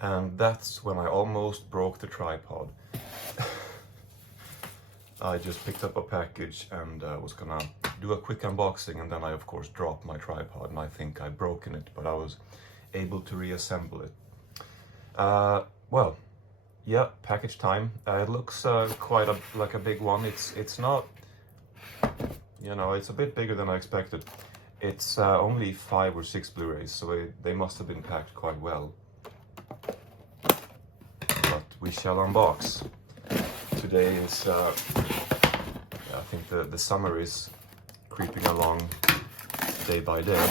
And that's when I almost broke the tripod. I just picked up a package and was gonna do a quick unboxing, and then I of course dropped my tripod and I think I'd broken it, but I was able to reassemble it. Well, yeah, package time. It looks quite like a big one. It's not, you know, it's a bit bigger than I expected. It's only 5 or 6 Blu-rays, so they must have been packed quite well. But we shall unbox. Today is, I think the summer is creeping along day by day.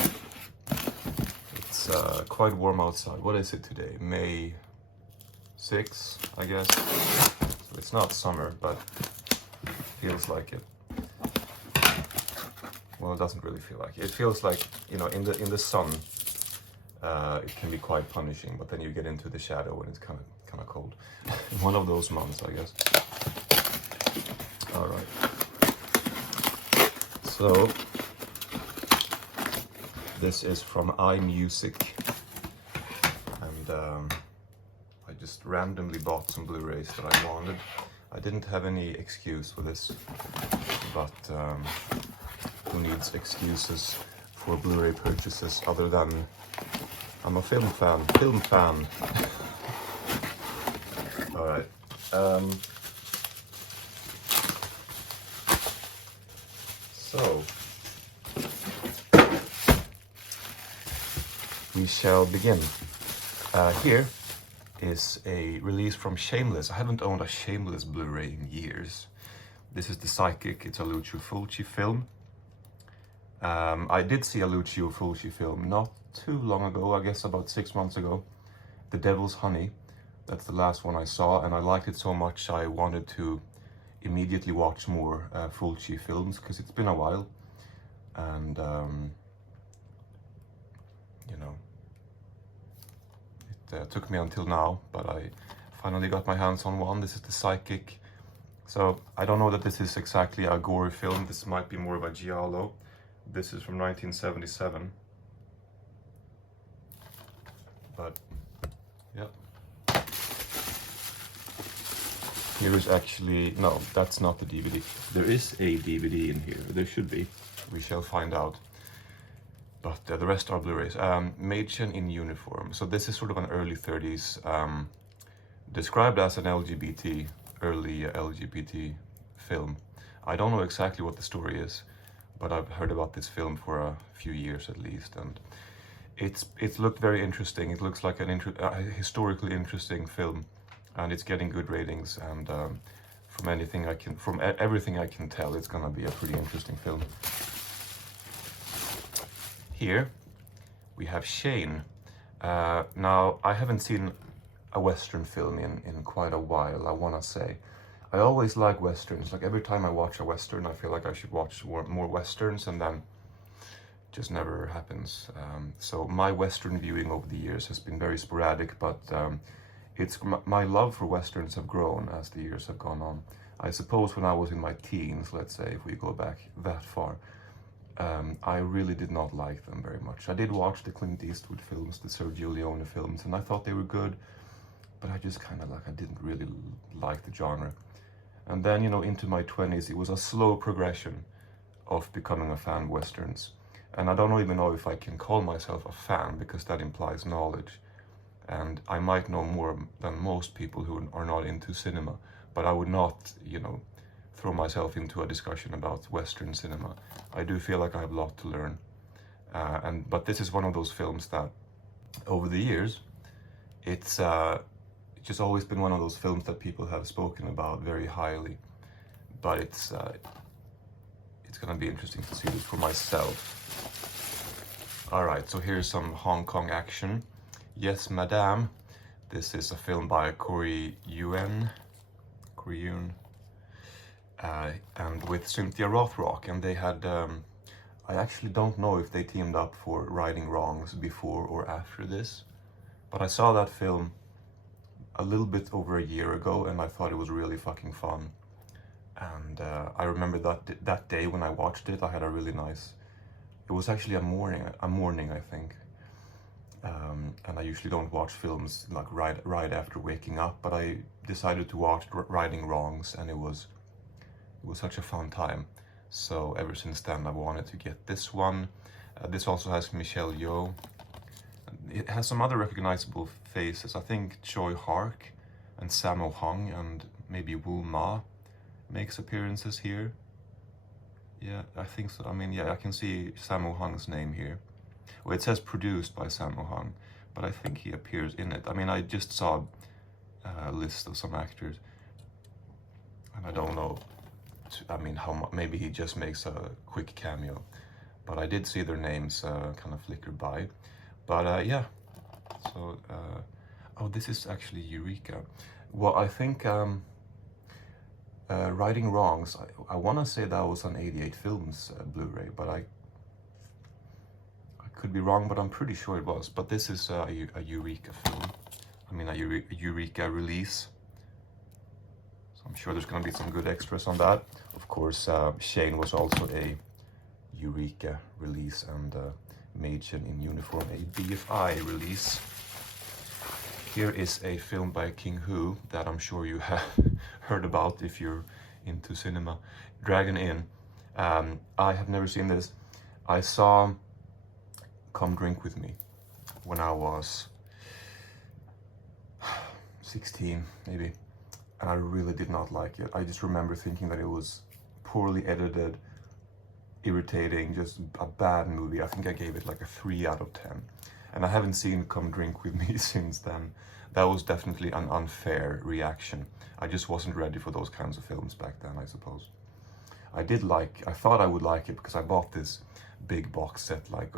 It's quite warm outside. What is it today? May 6, I guess. So it's not summer, but feels like it. Well, it doesn't really feel like it. It feels like, you know, in the sun, it can be quite punishing, but then you get into the shadow and it's kind of cold. One of those months, I guess. All right. So this is from iMusic, and I just randomly bought some Blu-rays that I wanted. I didn't have any excuse for this, but who needs excuses for Blu-ray purchases other than I'm a film fan. All right. So we shall begin. Here is a release from Shameless. I haven't owned a Shameless Blu-ray in years. This is The Psychic. It's a Lucio Fulci film. I did see a Lucio Fulci film not too long ago, I guess about 6 months ago. The Devil's Honey. That's the last one I saw, and I liked it so much I wanted to immediately watch more Fulci films, because it's been a while. And, you know, it took me until now, but I finally got my hands on one. This is The Psychic. So I don't know that this is exactly a gory film. This might be more of a giallo. This is from 1977. But, yeah. Here is actually, no, that's not the DVD. There is a DVD in here. There should be. We shall find out. But the rest are Blu-rays. Mädchen in Uniform. So this is sort of an early 30s, described as an early LGBT film. I don't know exactly what the story is, but I've heard about this film for a few years at least, and it's looked very interesting. It looks like a historically interesting film, and it's getting good ratings. And from everything I can tell, it's gonna be a pretty interesting film. Here we have Shane. Now I haven't seen a Western film in quite a while, I wanna say. I always like Westerns. Like every time I watch a Western, I feel like I should watch more Westerns, and then it just never happens. So my Western viewing over the years has been very sporadic, but my love for Westerns have grown as the years have gone on. I suppose when I was in my teens, let's say, if we go back that far, I really did not like them very much. I did watch the Clint Eastwood films, the Sergio Leone films, and I thought they were good, but I just kind of I didn't really like the genre. And then, you know, into my 20s, it was a slow progression of becoming a fan of Westerns. And I don't even know if I can call myself a fan, because that implies knowledge. And I might know more than most people who are not into cinema, but I would not, you know, throw myself into a discussion about Western cinema. I do feel like I have a lot to learn. But this is one of those films that, over the years, it's just always been one of those films that people have spoken about very highly. But it's gonna be interesting to see this for myself. All right, so here's some Hong Kong action. Yes, Madame. This is a film by Corey Yuen, and with Cynthia Rothrock, and they had, I actually don't know if they teamed up for Righting Wrongs before or after this, but I saw that film a little bit over a year ago, and I thought it was really fucking fun. And I remember that day when I watched it, I had a really nice, it was actually a morning I think. and I usually don't watch films like right after waking up, but I decided to watch Righting Wrongs, and it was such a fun time. So ever since then I wanted to get this one. This also has Michelle Yeoh. It has some other recognizable faces. I think Choi Hark and Sammo Hung and maybe Woo Ma makes appearances here. Yeah, I think so. I mean, yeah, I can see Sammo Hung's name here. Well, it says produced by Sammo Hung, but I think he appears in it. I mean, I just saw a list of some actors, and I don't know, I mean, how much, maybe he just makes a quick cameo, but I did see their names kind of flicker by. But yeah, so, oh, this is actually Eureka. Well, I think Righting Wrongs, I want to say that was an 88 Films Blu-ray, but I could be wrong, but I'm pretty sure it was. But this is a Eureka film. I mean, a Eureka release. So I'm sure there's going to be some good extras on that. Of course, Shane was also a Eureka release, and Mädchen in Uniform, a BFI release. Here is a film by King Hu that I'm sure you have heard about if you're into cinema. Dragon Inn. I have never seen this. I saw Come Drink With Me when I was 16, maybe, and I really did not like it. I just remember thinking that it was poorly edited, irritating, just a bad movie. I think I gave it like a 3 out of 10. And I haven't seen Come Drink With Me since then. That was definitely an unfair reaction. I just wasn't ready for those kinds of films back then, I suppose. I thought I would like it because I bought this big box set, like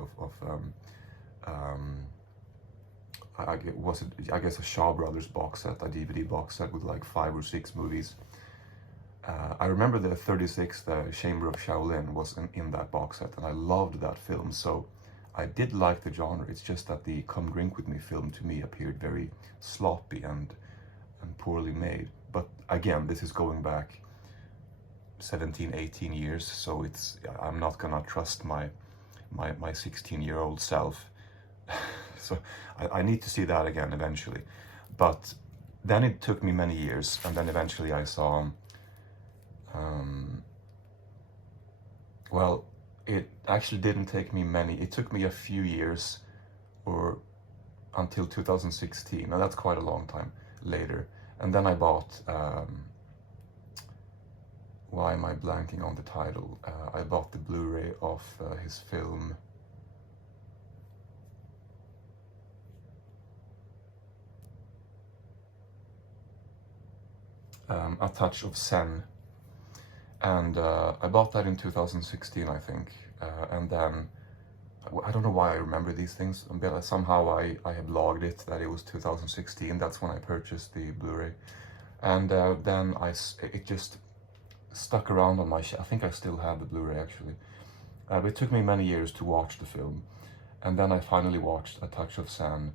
I guess a Shaw Brothers box set, a DVD box set with like 5 or 6 movies. I remember the 36th Chamber of Shaolin was in that box set, and I loved that film, so I did like the genre. It's just that the Come Drink With Me film to me appeared very sloppy and poorly made. But again, this is going back 17, 18 years, so I'm not gonna trust my 16-year-old self. So I need to see that again eventually. But then it took me many years, and then eventually I saw well, it actually didn't take me many. It took me a few years, or until 2016. Now that's quite a long time later. And then I bought, why am I blanking on the title? I bought the Blu-ray of his film A Touch of Zen. And I bought that in 2016, I think. And then, I don't know why I remember these things, but somehow I have logged it that it was 2016. That's when I purchased the Blu-ray. And then it just stuck around on my shelf. I think I still have the Blu-ray, actually. But it took me many years to watch the film. And then I finally watched A Touch of Zen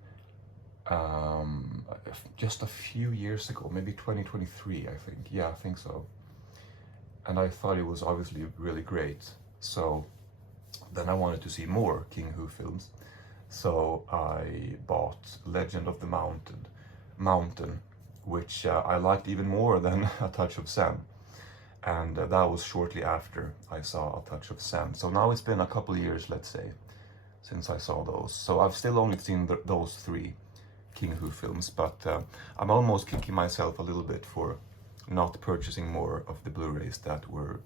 just a few years ago, maybe 2023, I think. Yeah, I think so. And I thought it was obviously really great. So then I wanted to see more King Hu films. So I bought Legend of the Mountain, which I liked even more than A Touch of Zen. And that was shortly after I saw A Touch of Zen. So now it's been a couple of years, let's say, since I saw those. So I've still only seen those 3 King Hu films, but I'm almost kicking myself a little bit for not purchasing more of the Blu-rays that were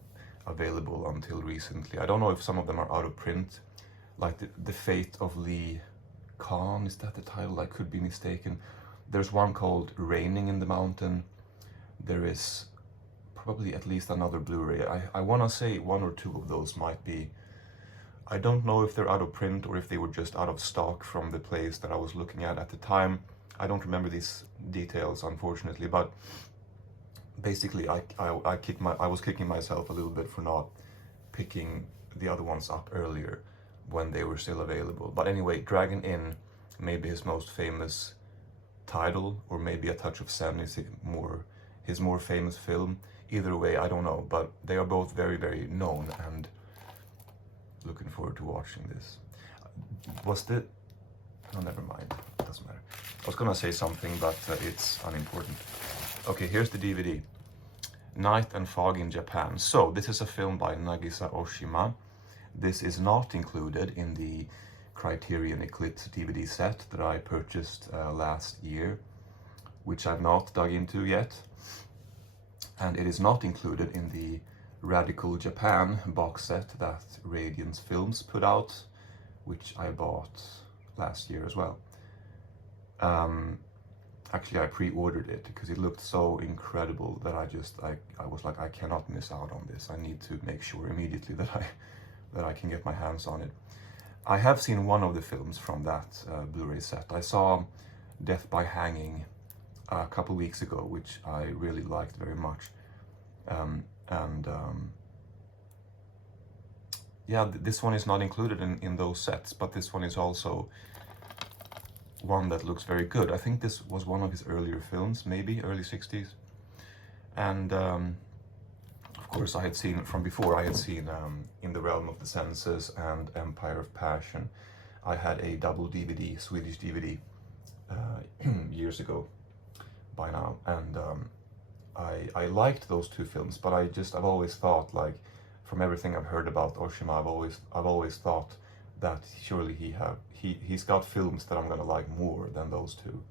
available until recently. I don't know if some of them are out of print, like the Fate of Lee Khan, is that the title? I could be mistaken. There's one called Raining in the Mountain. There is probably at least another Blu-ray. I want to say 1 or 2 of those might be. I don't know if they're out of print or if they were just out of stock from the place that I was looking at the time. I don't remember these details, unfortunately, but basically I was kicking myself a little bit for not picking the other ones up earlier when they were still available. But anyway, Dragon Inn, maybe his most famous title, or maybe A Touch of Zen is his more famous film. Either way, I don't know, but they are both very, very known, and looking forward to watching this. Oh, never mind. It doesn't matter. I was gonna say something, but it's unimportant. Okay, here's the DVD. Night and Fog in Japan. So, this is a film by Nagisa Oshima. This is not included in the Criterion Eclipse DVD set that I purchased last year, which I've not dug into yet. And it is not included in the Radical Japan box set that Radiance Films put out, which I bought last year as well. Actually, I pre-ordered it because it looked so incredible that I was like, I cannot miss out on this. I need to make sure immediately that I can get my hands on it. I have seen one of the films from that Blu-ray set. I saw Death by Hanging a couple weeks ago, which I really liked very much. Yeah, this one is not included in those sets, but this one is also one that looks very good. I think this was one of his earlier films, maybe early 60s. And of course, I had seen from before, I had seen In the Realm of the Senses and Empire of Passion. I had a double DVD, Swedish DVD, years ago by now, and I liked those two films, but I've always thought, like, from everything I've heard about Oshima, I've always thought that surely he's got films that I'm gonna like more than those two,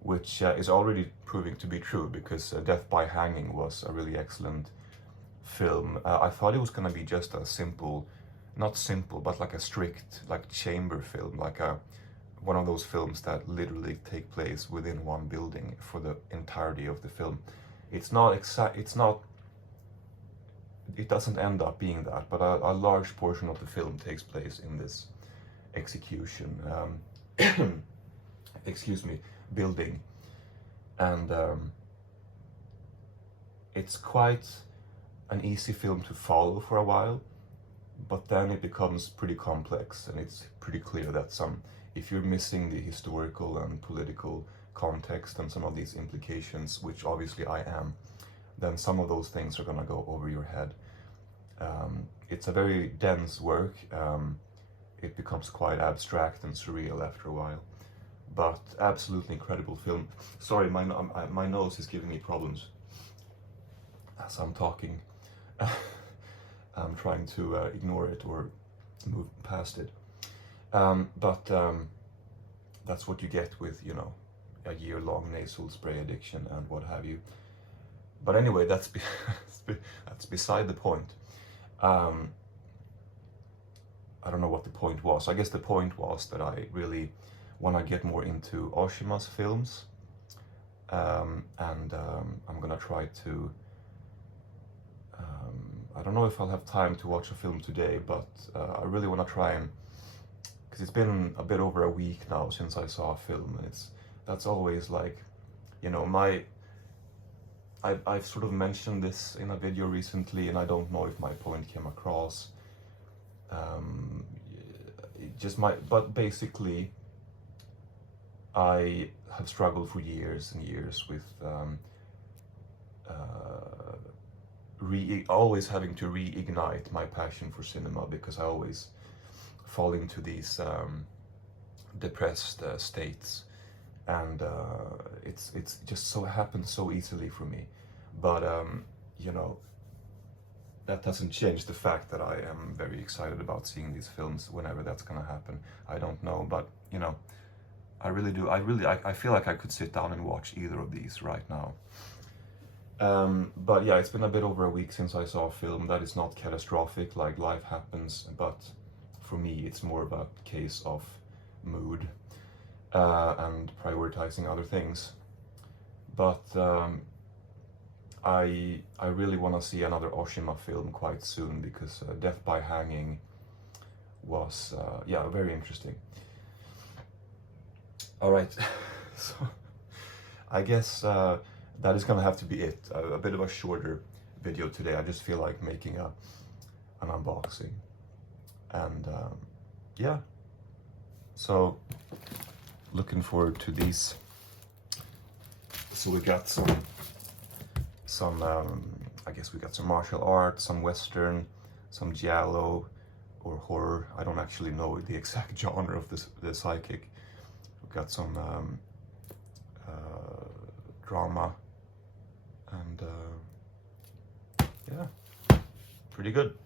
which is already proving to be true, because Death by Hanging was a really excellent film. I thought it was gonna be just a simple, not simple, but like a strict, like, chamber film, like one of those films that literally take place within one building for the entirety of the film. It doesn't end up being that, but a large portion of the film takes place in this execution, excuse me, building. And it's quite an easy film to follow for a while, but then it becomes pretty complex, and it's pretty clear that if you're missing the historical and political context and some of these implications, which obviously I am, then some of those things are gonna go over your head. It's a very dense work. It becomes quite abstract and surreal after a while, but absolutely incredible film. Sorry, my nose is giving me problems as I'm talking. I'm trying to ignore it or move past it. But that's what you get with, a year-long nasal spray addiction and what have you. But anyway, that's beside the point. I don't know what the point was. I guess the point was that I really want to get more into Oshima's films, and I'm gonna try to. I don't know if I'll have time to watch a film today, but I really want to try and, because it's been a bit over a week now since I saw a film, and that's always like, I've sort of mentioned this in a video recently, and I don't know if my point came across. But basically, I have struggled for years and years with always having to reignite my passion for cinema, because I always fall into these depressed states, and it's just so happens so easily for me. But that doesn't change the fact that I am very excited about seeing these films whenever that's gonna happen. I don't know, but I really do. I feel like I could sit down and watch either of these right now. But yeah, it's been a bit over a week since I saw a film. That is not catastrophic, like life happens, but for me it's more of a case of mood and prioritizing other things. But I really want to see another Oshima film quite soon, because Death by Hanging was very interesting. All right, so I guess that is gonna have to be it. A bit of a shorter video today. I just feel like making an unboxing, and yeah. So looking forward to these. So we got some I guess we got some martial arts, some western, some giallo or horror. I don't actually know the exact genre of the psychic. got some drama, and yeah, pretty good.